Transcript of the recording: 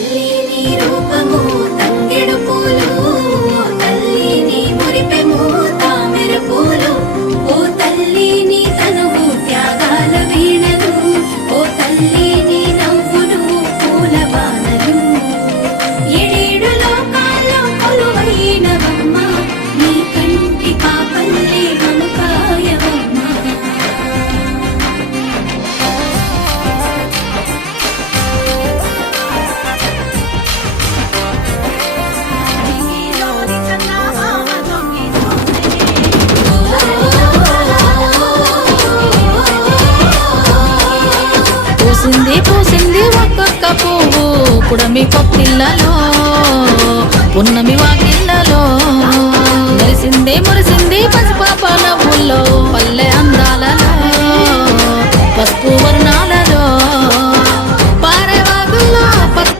తల్లి నీ రూపము తంగెడు పూలు, తల్లి నీ మురిపెము తామెర పూలు, ఓ తల్లి నీ తనువు త్యాగాల వీణలు, ఓ తల్లి నీ నవ్వులు పూల బాణలు. ఏడేడు లోకాల్లో కొలువైనవమ్మ, నీ కంటి పాపల్లే మము కాయవమ్మ. పూసింది పూసింది ఒక్కొక్క పువ్వు పుడమి కొత్తిళ్ళలో, పున్నమి వాకిళ్ళలో, మురిసింది మురిసింది పసిపాప నవ్వుల్లో, పల్లె అందాలలో, పసుపు వర్ణాల